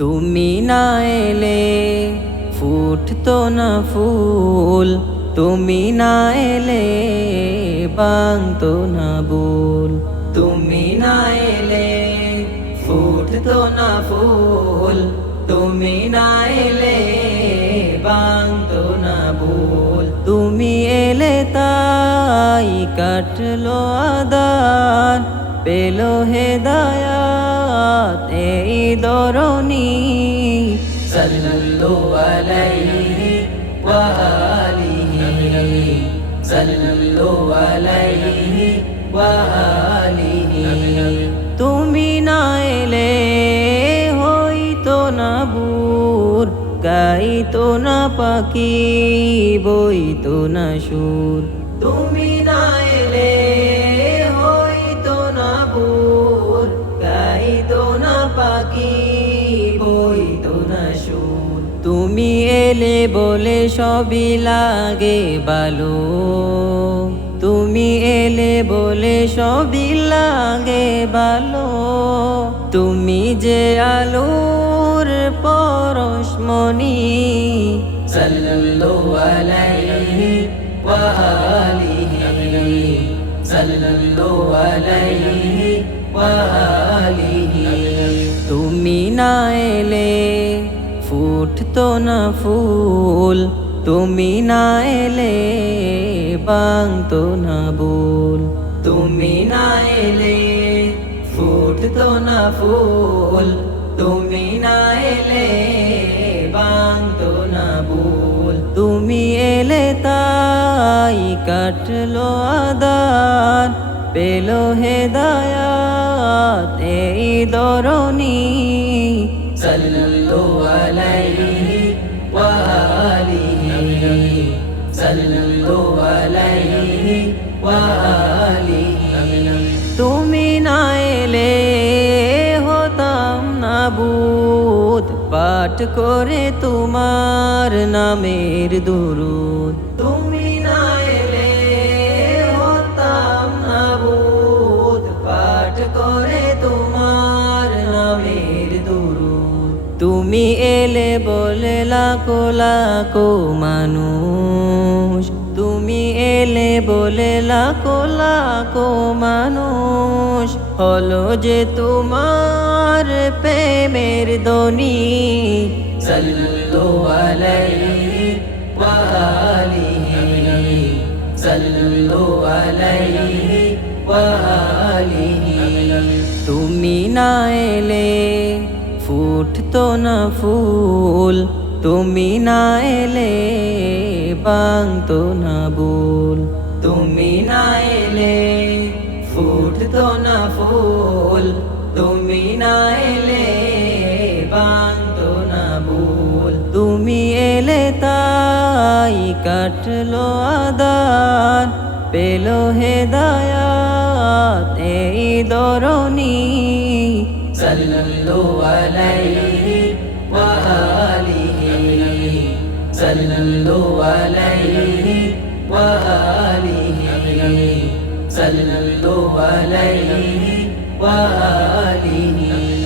তুমি না এলে ফুটতো না ফুল, তুমি না এলে বাংতো না বুল তুমি না এলে ফুটতো না ফুল, তুমি না এলে বাংতো না বুল তুমি এলে তাই কাটলো আদান, পেল হেদায়াত ওয়া আলিহি সাল্লাল্লাহু আলাইহি তুমি না এলে হইতো না বুর, গাইতো না পাখি, বইতো না সুর। তুমি না এলে হইতো না বুর, গাইতো না পাখি বলে সবই লাগে ভালো তুমি এলে বলে সবই লাগে ভালো তুমি যে আলোর পরশমণি, সাল্লাল্লাহু আলাইহি ওয়া আলিহি, সাল্লাল্লাহু তুমি না এলে ফুটতো না ফুল, তুমি না এলে বাংতো না বুল। তুমি না এলে ফুটতো না ফুল, তুমি না এলে বাংতো না বুল। তুমি এলে তাই কাটলো আদান, পেল হেদায়াত এই দরনি সাল্লাল্লাহু তুমি না এলে হতাম না বুধ। পাঠ করে তোমার নামের দুরুদ। তুমি তুমি এলে বলে লাখো লাখো মানুষ। তুমি এলে বলে লাখো লাখো মানুষ। হলো যে তোমার প্রেমের আলিহি। সাল্লাল্লাহু আলাইহি ওয়া আলিহি। তুমি না এলে ফুটতো না ফুল, তুমি না এলে বাংতো না বুল তুমি না এলে ফুটতো না ফুল, তুমি না এলে বাংতো না বুল তুমি এলে তাই কাটলো আদান, পেল হেদায়াত আলিহি সাল্লাল্লাহু আলাইহি ওয়া আলিহি সাল্লাল্লাহু আলাইহি ওয়া আলিহি